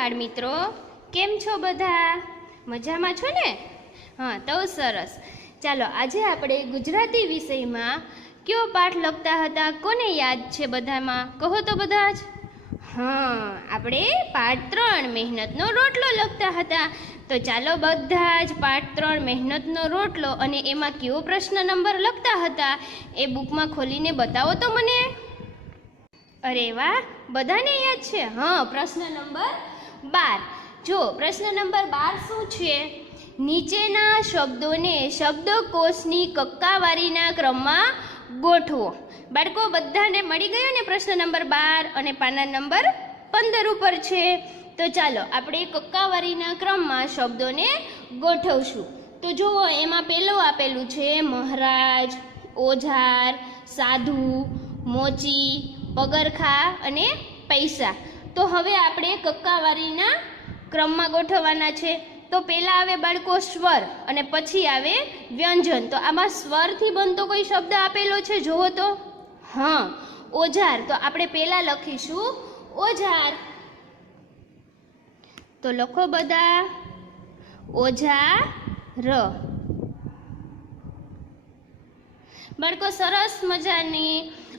બાળમિત્રો, કેમ છો બધા? મજામાં છો ને? હા, તો સરસ. ચાલો, આજે આપણે ગુજરાતી વિષયમાં કયો પાઠ લખતા હતા? કોને યાદ છે બધામાં? કહો તો બધા જ. હા, આપણે પાઠ 3 મહેનતનો રોટલો લખતા હતા. તો ચાલો બધા જ પાઠ 3 મહેનતનો રોટલો અને એમાં કયો પ્રશ્ન નંબર લખતા હતા એ બુકમાં ખોલીને બતાવો તો મને. અરે વાહ, બધાને યાદ છે. હા, પ્રશ્ન નંબર 12. જો પ્રશ્ન નંબર 12 શું છે? નીચેના શબ્દોને શબ્દકોશની કક્કાવારીના ક્રમમાં ગોઠવો. બાળકો, બધાને મળી ગયો ને પ્રશ્ન નંબર 12 અને પાના નંબર 15 ઉપર છે. તો ચાલો આપણે કક્કાવારીના ક્રમમાં શબ્દોને ગોઠવશું. તો જુઓ, એમાં પહેલું આપેલું છે મહારાજ, ઓજાર, સાધુ, મોચી, પગરખા અને પૈસા. તો હવે આપણે કક્કાવારીના ક્રમમાં ગોઠવવાના છે. તો પહેલાં આવે બાળકો સ્વર અને પછી આવે વ્યંજન. તો આમાં સ્વરથી બનતો કોઈ શબ્દ આપેલો છે, જુઓ તો. હા, ઓજાર. તો આપણે પહેલાં લખીશું ઓજાર. તો લખો બધા ઓજાર. બાળકો, સરસ મજાની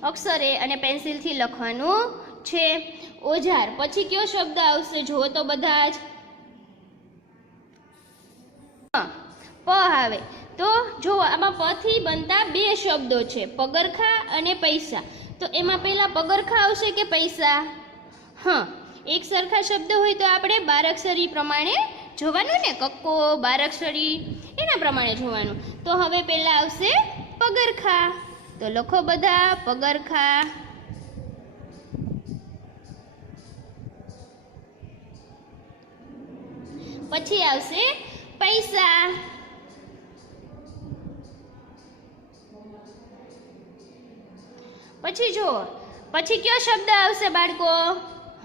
અક્ષરે અને પેન્સિલથી લખવાનું છે ઓજાર. પછી કયો શબ્દ આવશે, જુઓ તો બધા જ. પ આવે. તો જો આમાં પ થી બનતા બે શબ્દો છે, પગરખા અને પૈસા. તો એમાં પહેલા પગરખા આવશે કે પૈસા? હા, એક સરખા શબ્દ હોય તો આપણે બારાક્ષરી પ્રમાણે જોવાનું ને, કક્કો બારાક્ષરી એના પ્રમાણે જોવાનું. તો હવે પહેલા આવશે પગરખા. તો લખો બધા પગરખા. પછી આવશે પૈસા. પછી જુઓ, પછી કયો શબ્દ આવશે બાળકો?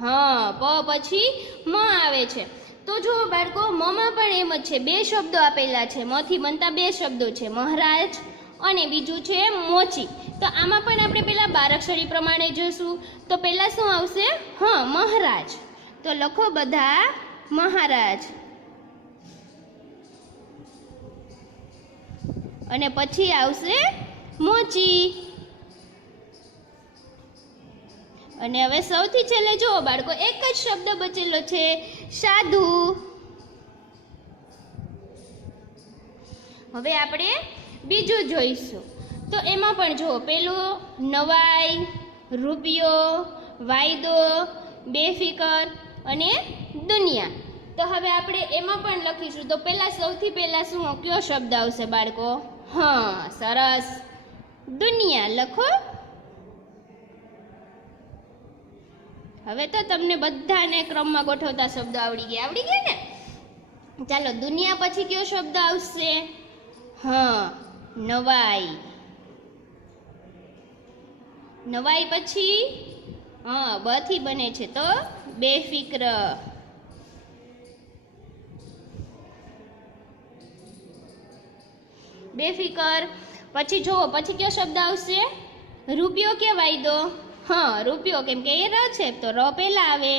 હા, પ પછી મ આવે છે. તો જુઓ બાળકો, મમાં પણ એમ જ છે, બે શબ્દો આપેલા છે. મથી બનતા બે શબ્દો છે, મહારાજ અને બીજું છે મોચી. તો આમાં પણ આપણે પહેલા બારાક્ષરી પ્રમાણે જોશું. તો પહેલા શું આવશે? હા, મહારાજ. તો લખો બધા મહારાજ. અને પછી આવશે મોચી. અને હવે સૌથી છેલ્લે જુઓ બાળકો, એક જ શબ્દ બચેલો છે, સાધુ. હવે આપણે બીજું જોઈશું. તો એમાં પણ જુઓ, પેલું નવાઈ, રૂપિયો, વાયદો, બેફિકર અને દુનિયા. તો હવે આપણે એમાં પણ લખીશું. તો પહેલા સૌથી પહેલા શું કયો શબ્દ આવશે બાળકો? હા, સરસ, દુનિયા. લખો. હવે તો તમને બધાને ક્રમમાં ગોઠવતા શબ્દો આવડી ગયા ને? ચાલો, દુનિયા પછી કયો શબ્દ આવશે? હા, નવાઈ. નવાઈ પછી હા, બ થી બને છે, તો બેફિક્ર. બેફિકર. પછી જુઓ, પછી કયો શબ્દ આવશે? રૂપિયો કે વાયદો? હા, રૂપિયો, કેમ કે એ ર છે તો ર પહેલા આવે.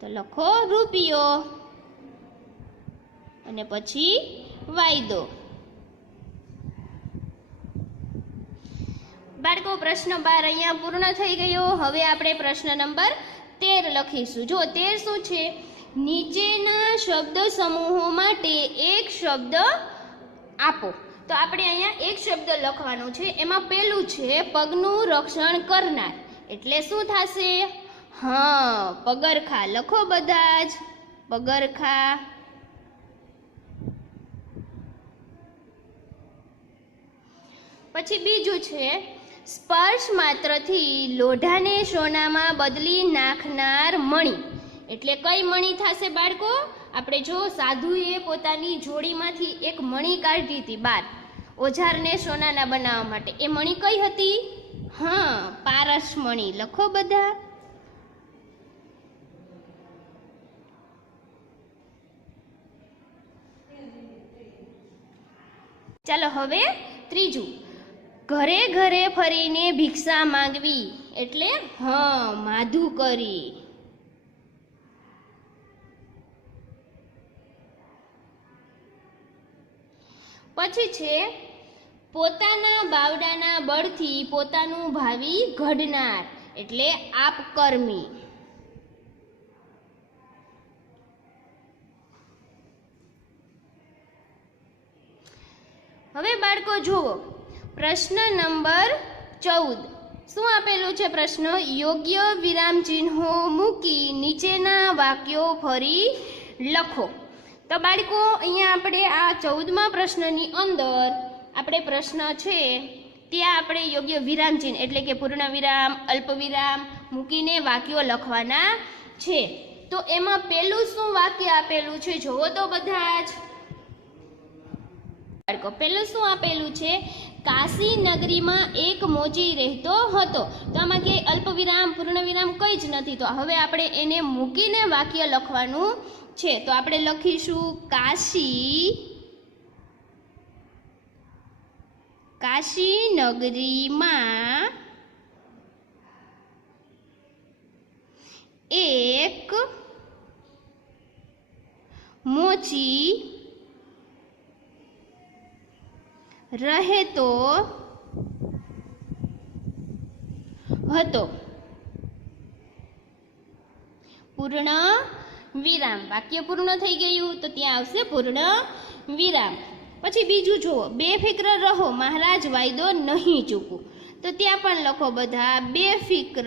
તો લખો રૂપિયો. અને પછી વાયદો. બાળકો, પ્રશ્ન 12 અહીંયા પૂર્ણ થઈ ગયો. હવે આપણે પ્રશ્ન નંબર 13 લખીશું. જો 13 શું છે? નીચેના શબ્દ સમૂહો માટે એક શબ્દ આપો. તો આપણે અહીંયા એક શબ્દ લખવાનો છે. એમાં પહેલું છે પગનું રક્ષણ કરનાર. એટલે શું થશે? હા, પગરખા. લખો બધા જ પગરખા. પછી બીજું છે સ્પર્શ માત્રથી લોઢાને સોનામાં બદલી નાખનાર મણી. એટલે કઈ મણી થશે બાળકો? આપણે જો સાધુએ પોતાની જોડીમાંથી એક મણી કાઢી હતી બહાર, ઓજારને સોનાના બનાવવા માટે. એ મણી કઈ હતી? હા, પારસ મણી. લખો બધા. ચાલો, હવે ત્રીજું, ઘરે ઘરે ફરીને ભિક્ષા માંગવી. એટલે હા, માધુ કરી. પછી છે પોતાના બાવડાના બળથી પોતાનું ભાવિ ઘડનાર, એટલે આપકર્મી. હવે બાળકો જુઓ પ્રશ્ન નંબર 14. શું આપેલું છે પ્રશ્ન? યોગ્ય વિરામ ચિહ્નો મૂકી નીચેના વાક્યો ફરી લખો. તો બાળકો અહીંયા આપણે આ 14મા પ્રશ્નની અંદર આપણે પ્રશ્ન છે ત્યાં આપણે યોગ્ય વિરામ ચિહ્ન એટલે કે પૂર્ણ વિરામ, અલ્પ વિરામ મૂકીને વાક્યો લખવાના છે. તો એમાં પહેલું શું વાક્ય આપેલું છે જોવો તો બધા જ બાળકો. પહેલું શું આપેલું છે? કાશી નગરીમાં એક મોચી રહેતો હતો. તો આમાં કે અલ્પ વિરામ, પૂર્ણ વિરામ કંઈ જ નથી. તો હવે આપણે એને મૂકીને વાક્ય લખવાનું છે. તો આપણે લખીશું કાશી નગરીમાં એક મોચી રહેતો હતો. પૂર્ણ વિરામ. વાક્ય પૂર્ણ થઈ ગયું તો ત્યાં આવશે પૂર્ણ વિરામ. પછી બીજું જુઓ, બેફિક્ર રહો મહારાજ વાયદો નહીં ચૂકું. તો ત્યાં પણ લખો બધા બેફિકર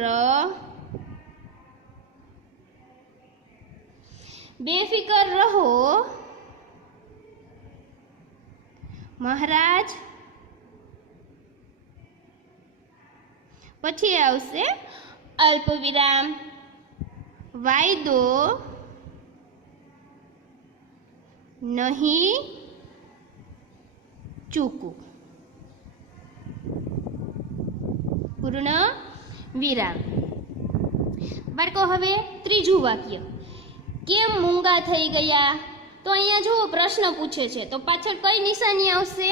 રહો મહારાજ. પછી આવશે અલ્પ વિરામ, વાયદો નહીં ચૂકું, પૂર્ણ વિરામ. બાળકો હવે ત્રીજું વાક્ય, કેમ મૂંગા થઈ ગયા? તો અહીંયા જુઓ પ્રશ્ન પૂછે છે તો પાછળ કઈ નિશાની આવશે?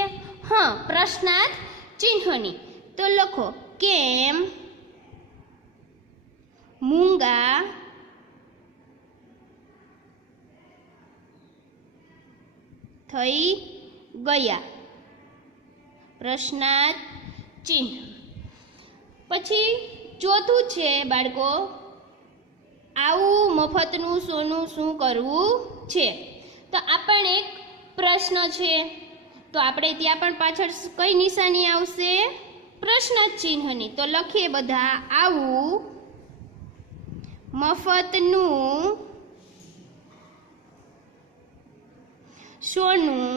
હા, પ્રશ્નાર્થ ચિહ્નની. તો લખો કેમ મૂંગા થઈ ગયા, પ્રશ્નાર્થ ચિહ્ન. પછી ચોથું છે બાળકો, આવું મફતનું સોનું શું કરવું છે? તો આ પણ એક પ્રશ્ન છે. તો આપણે ત્યાં પણ પાછળ કઈ નિશાની આવશે? પ્રશ્નાર્થ ચિહ્નની. તો લખીએ બધા આવું મફતનું સોનું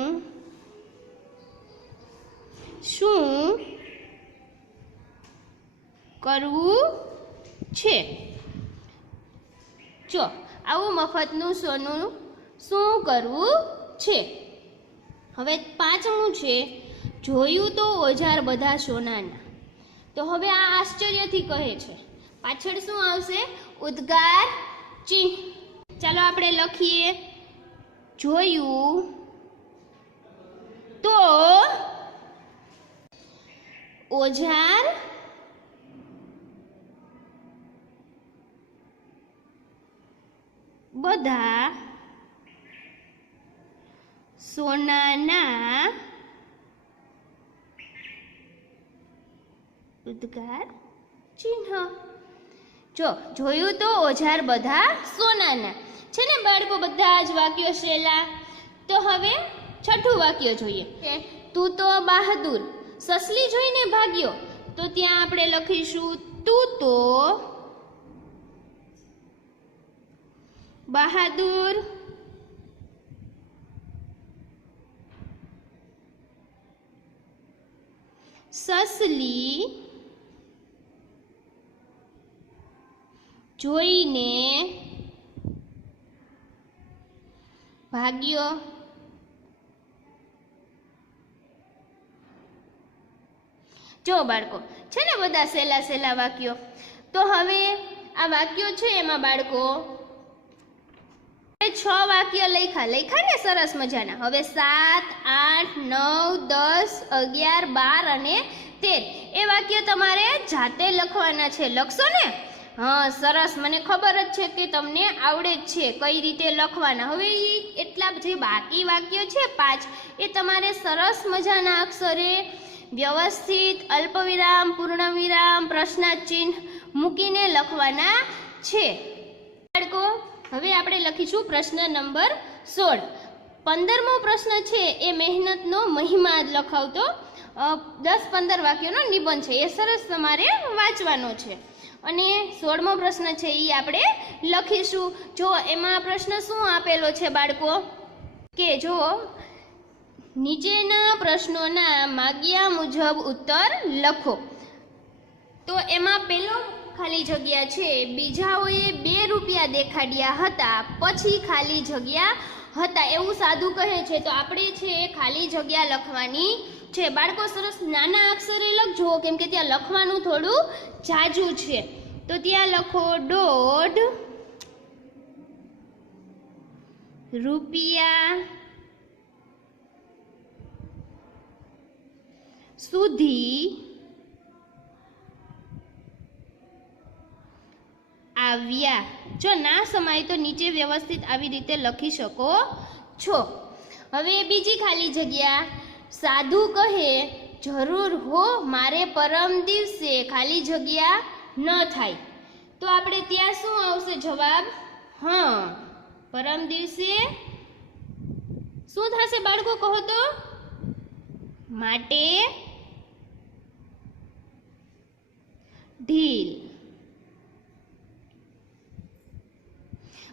શું કરવું છે? જો આવું મફતનું સોનું શું કરવું છે? હવે પાંચમું છે, જોયું તો ઓજાર બધા સોનાના. તો હવે આ આશ્ચર્યથી કહે છે, પાછળ શું આવશે? ઉદ્ગાર ચિહ્ન. ચાલો આપણે લખીએ, જોયું તો ઓજાર બધા સોનાના, ઉદ્ગાર ચિહ્ન. જો જોયું તો ઓજાર બધા સોનાના છે ને બાળકો, બધા જ વાક્યો શેલા. તો હવે છઠ્ઠું વાક્ય જોઈએ, તું તો બહાદુર સસલી જોઈને ભાગ્યો. તો ત્યાં આપણે લખીશું તું તો બહાદુર સસલી જોઈને ભાગ્યો. જો બાળકો છે ને બધા સહેલા વાક્યો. તો હવે આ વાક્યો છે એમાં બાળકો 6 વાક્ય લખ્યા ને સરસ મજાના. હવે 7, 8, 9, 10, 11, 12 અને 13 એ વાક્ય તમારે જાતે લખવાના છે. લખશો ને? હા સરસ, મને ખબર જ છે કે તમને આવડે જ છે કઈ રીતે લખવાના. હવે એટલા જે બાકી વાક્ય છે 5 એ તમારે સરસ મજાના અક્ષરે વ્યવસ્થિત અલ્પવિરામ, પૂર્ણવિરામ, પ્રશ્નાર્થ મૂકીને લખવાના છે. બાળકો હવે આપણે લખીશું પ્રશ્ન નંબર 16. 15મો પ્રશ્ન છે એ મહેનતનો મહિમા લખાવતો 10-15 વાક્યોનો નિબંધ છે. એ સરસ તમારે વાંચવાનો છે. અને 16મો પ્રશ્ન છે એ આપણે લખીશું. જો એમાં પ્રશ્ન શું આપેલો છે બાળકો કે જો નીચેના પ્રશ્નોના માગ્યા મુજબ ઉત્તર લખો. તો એમાં પહેલો ખાલી જગ્યા છે, બીજાઓએ 2 રૂપિયા દેખાડ્યા હતા પછી ખાલી જગ્યા હતા, એવું સાધુ કહે છે. તો આપણે છે ખાલી જગ્યા લખવાની છે. બાળકો સરસ નાના અક્ષરે લખજો કેમ કે ત્યાં લખવાનું થોડું જાજુ છે. તો ત્યાં લખો 1.5 રૂપિયા સુધી આવ્યા. જો ના સમાય તો નીચે વ્યવસ્થિત આવી રીતે લખી શકો છો. હવે બીજી ખાલી જગ્યા, સાધુ કહે જરૂર હો મારે પરમ દિવસે ખાલી જગ્યા ન થાય. તો આપણે ત્યાં શું આવશે જવાબ? હા, પરમ દિવસે શું થશે બાળકો કહો તો? માટે ઢીલ.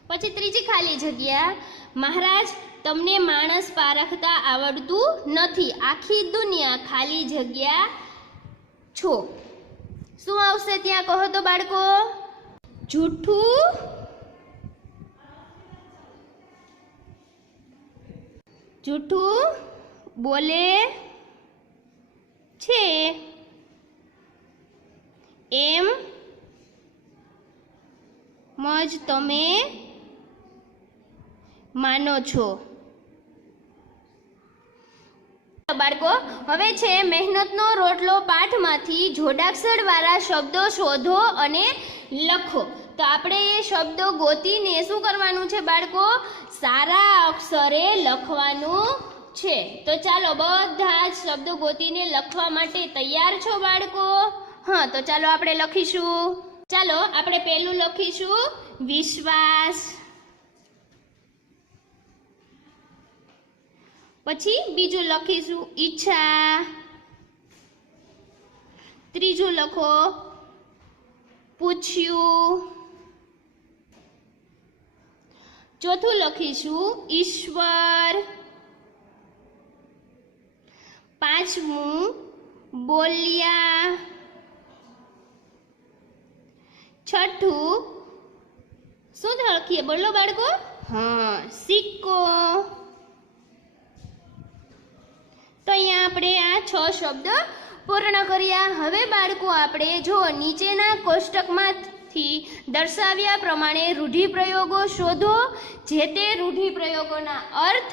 પછી ત્રીજી ખાલી જગ્યા, મહારાજ તમને માણસ પારખતા આવડતું નથી, આખી દુનિયા ખાલી જગ્યા છો. શું આવશે ત્યાં કહો તો બાળકો? જૂઠું બોલે છે એમ જ તમે માનો છો. બાળકો હવે છે મહેનતનો રોટલો પાઠમાંથી જોડાક્ષર વાળા શબ્દો શોધો અને લખો. તો આપણે એ શબ્દો ગોતીને શું કરવાનું છે બાળકો? સારા અક્ષરે લખવાનું છે. તો ચાલો બધા જ શબ્દો ગોતીને લખવા માટે તૈયાર છો બાળકો? હા, તો ચાલો આપણે લખીશું. ચાલો આપણે પહેલું લખીશું વિશ્વાસ, પછી બીજું લખીશું ઈચ્છા, ત્રીજું લખો પૂછ્યું, ચોથું લખીશું ઈશ્વર, પાંચમું બોલ્યા, છઠ્ઠું શું લખીએ બોલો બાળકો? હા, સિક્કો. તો અહીંયા આપણે આ 6 શબ્દ પૂર્ણ કર્યા. હવે બાળકો આપણે જો નીચેના કોષ્ટકમાંથી દર્શાવ્યા પ્રમાણે રૂઢિપ્રયોગો શોધો. જે તે રૂઢિપ્રયોગોના અર્થ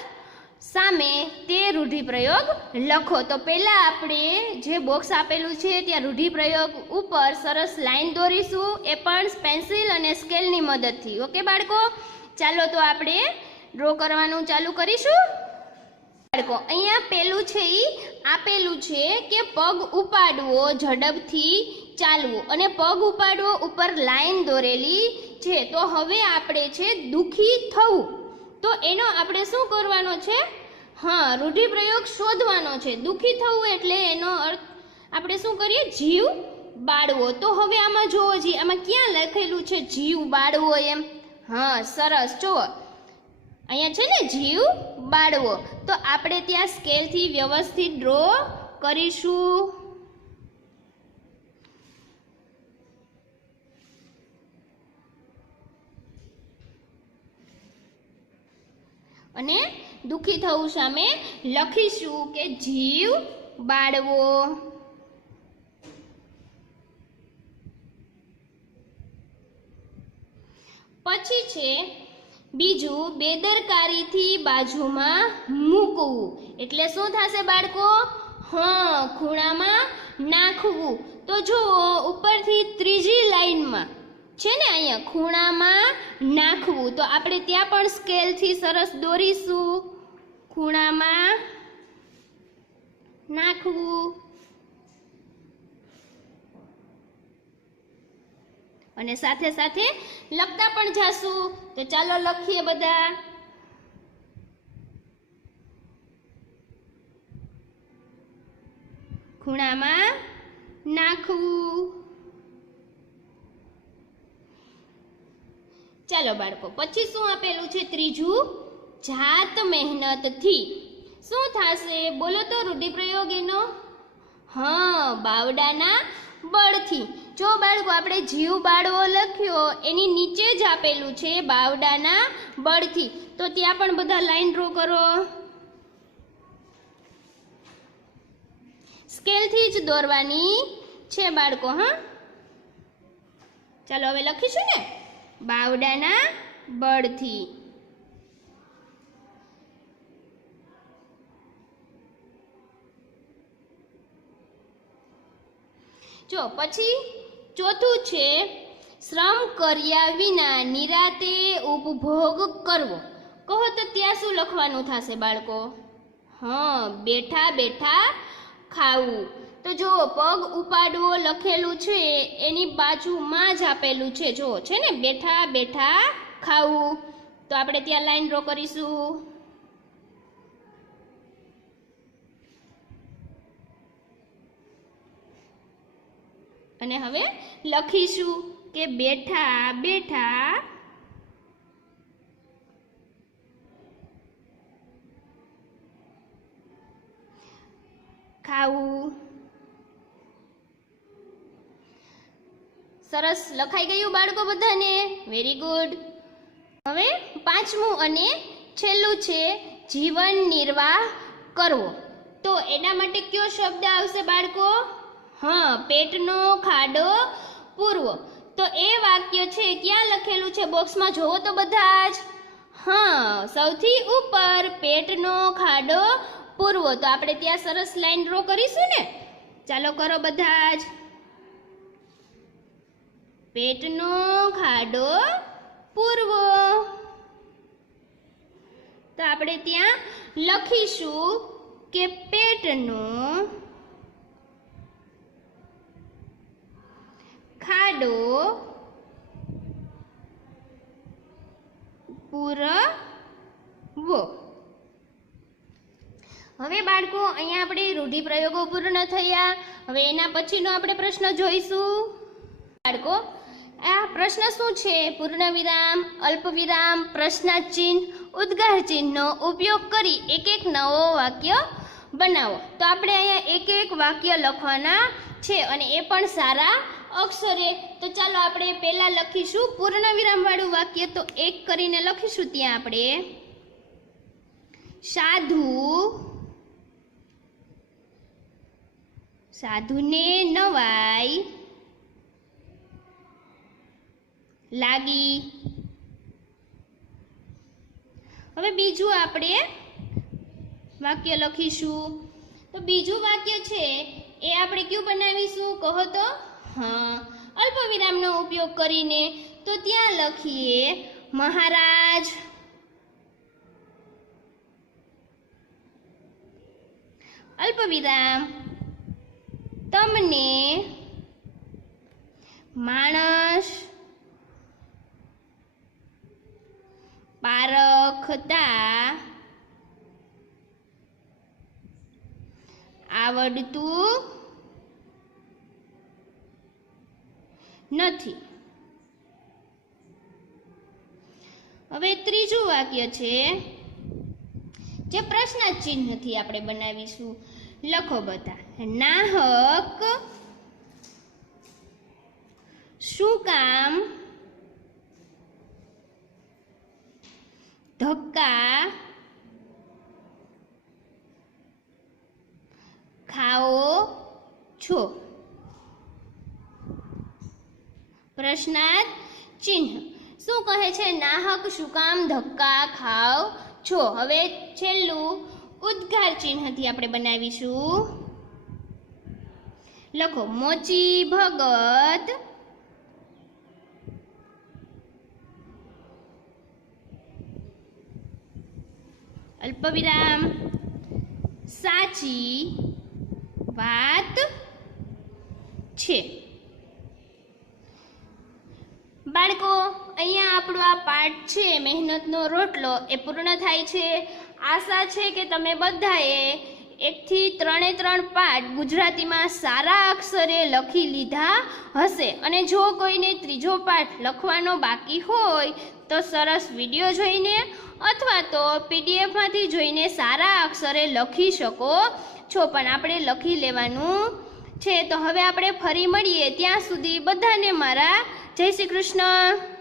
સામે તે રૂઢિપ્રયોગ લખો. તો પહેલાં આપણે જે બોક્સ આપેલું છે ત્યાં રૂઢિપ્રયોગ ઉપર સરસ લાઈન દોરીશું, એ પણ પેન્સિલ અને સ્કેલની મદદથી. ઓકે બાળકો, ચાલો તો આપણે ડ્રો કરવાનું ચાલુ કરીશું. બાળકો અહીંયા પેલું છે એ આપેલું છે કે પગ ઉપાડવો, ઝડપથી ચાલવું, અને પગ ઉપાડવો ઉપર લાઈન દોરેલી છે. તો હવે આપણે છે દુઃખી થવું. તો એનો આપણે શું કરવાનો છે? હા, રૂઢિપ્રયોગ શોધવાનો છે. દુઃખી થવું એટલે એનો અર્થ આપણે શું કરીએ? જીવ બાળવો. તો હવે આમાં જુઓ જી, આમાં ક્યાં લખેલું છે જીવ બાળવો એમ? હા સરસ, જુઓ અહીંયા છે ને જીવ બાળવો. તો આપણે ત્યાં સ્કેલથી વ્યવસ્થિત ડ્રો કરીશું. અને દુઃખી થવું સામે લખીશું કે જીવ બાળવો. પછી છે બીજું, બેદરકારીથી બાજુમાં મૂકવું. એટલે શું થશે બાળકો? હા, ખૂણામાં નાખવું. તો જુઓ ઉપરથી ત્રીજી લાઈનમાં છે ને અહીંયા ખૂણામાં નાખવું, તો આપણે ત્યાં પણ સ્કેલથી સરસ દોરીશું. ખૂણામાં નાખવું અને સાથે સાથે લખતા પણ જાશું. તો ચાલો લખીએ બધા. ખૂણામાં નાખવું. ચાલો બાળકો, પછી શું આપેલું છે ત્રીજું? જાત મહેનતથી. શું થશે બોલો તો રૂઢિપ્રયોગ એનો? હા, બાવડાના બળથી. જો બાળકો આપણે જીવ બાળવો લખ્યો એની નીચે જ આપેલું છે બાવડાના બળથી, તો ત્યાં પણ બધા લાઈન ડ્રો કરો. સ્કેલથી જ દોરવાની છે બાળકો. હા, ચાલો હવે લખીશું ને, બાવડાના બળથી. જો પછી ચોથું છે શ્રમ કર્યા વિના નિરાતે ઉપભોગ કરવો. કહો તો ત્યાં શું લખવાનું થશે બાળકો? હા, બેઠા બેઠા ખાવું. તો જો પગ ઉપાડવો લખેલું છે એની બાજુમાં જ આપેલું છે, જો છે ને બેઠા બેઠા ખાવું. તો આપણે ત્યાં લાઈન ડ્રો કરીશું. અને હવે લખીશું કે બેઠા બેઠા ખાવું. સરસ લખાઈ ગયું બાળકો બધાને? Very good. હવે પાંચમું અને છેલ્લું છે જીવન નિર્વાહ કરવો. તો એના માટે કયો શબ્દ આવશે બાળકો? હા, પેટનો ખાડો પૂરવો. તો એ વાક્ય છે ક્યાં લખેલું છે? બોક્સમાં જોવો તો બધા જ. હા, સૌથી ઉપર પેટનો ખાડો પૂરવો. તો આપણે ત્યાં સરસ લાઈન ડ્રો કરીશું ને. ચાલો કરો બધા જ. પેટનો ખાડો પૂરવો. તો આપણે ત્યાં લખીશું કે પેટનો ખાડો પૂરવો. હવે બાળકો અહીંયા આપણે રૂઢિપ્રયોગો પૂર્ણ થયા. હવે એના પછીનો આપણે પ્રશ્ન જોઈશું. બાળકો, આ પ્રશ્ન શું છે? પૂર્ણ વિરામ, અલ્પ વિરામ, પ્રશ્નાર્થ ચિહ્ન, ઉદ્ગાર ચિહ્નનો ઉપયોગ કરી એક એક નવો વાક્ય બનાવો. તો આપણે અહીંયા એક એક વાક્ય લખવાના છે અને એ પણ સારા અક્ષરે. તો ચાલો આપણે પહેલા લખીશું પૂર્ણ વિરામ વાળું વાક્ય. તો એક કરીને લખીશું ત્યાં આપણે સાધુને નવાઈ લાગી. હવે બીજું આપણે વાક્ય લખીશું. તો બીજું વાક્ય છે એ આપણે કયું બનાવીશું કહો તો? હા, અલ્પ વિરામનો ઉપયોગ કરીને. તો ત્યાં લખીએ મહારાજ અલ્પ વિરામ તમને માણસ પારખતા આવડતું નથી. હવે ત્રીજું વાક્ય છે જે પ્રશ્નાર્થ ચિહ્નથી આપણે બનાવીશું. લખો બધા. નાહક શું કામ ધક્કા ખાઓ છો? પ્રશ્નાર્થ ચિહ્ન શું કહે છે? નાહક શું કામ ધક્કા ખાઓ છો? હવે છેલ્લું ઉદ્ગાર ચિહ્નથી આપણે બનાવીશું. લખો મોચી ભગત અલ્પવિરામ સાચી વાત છે. બાળકો, અહીંયા આપણો આ પાઠ છે મહેનતનો રોટલો એ પૂર્ણ થાય છે. આશા છે કે તમે બધાએ 1 થી 3 પાઠ ગુજરાતીમાં સારા અક્ષરે લખી લીધા હશે. અને જો કોઈને ત્રીજો પાઠ લખવાનો બાકી હોય તો સરસ વિડીયો જોઈને અથવા તો પીડીએફમાંથી જોઈને સારા અક્ષરે લખી શકો છો, પણ આપણે લખી લેવાનું છે. તો હવે આપણે ફરી મળીએ, ત્યાં સુધી બધાને મારા જય શ્રી કૃષ્ણ.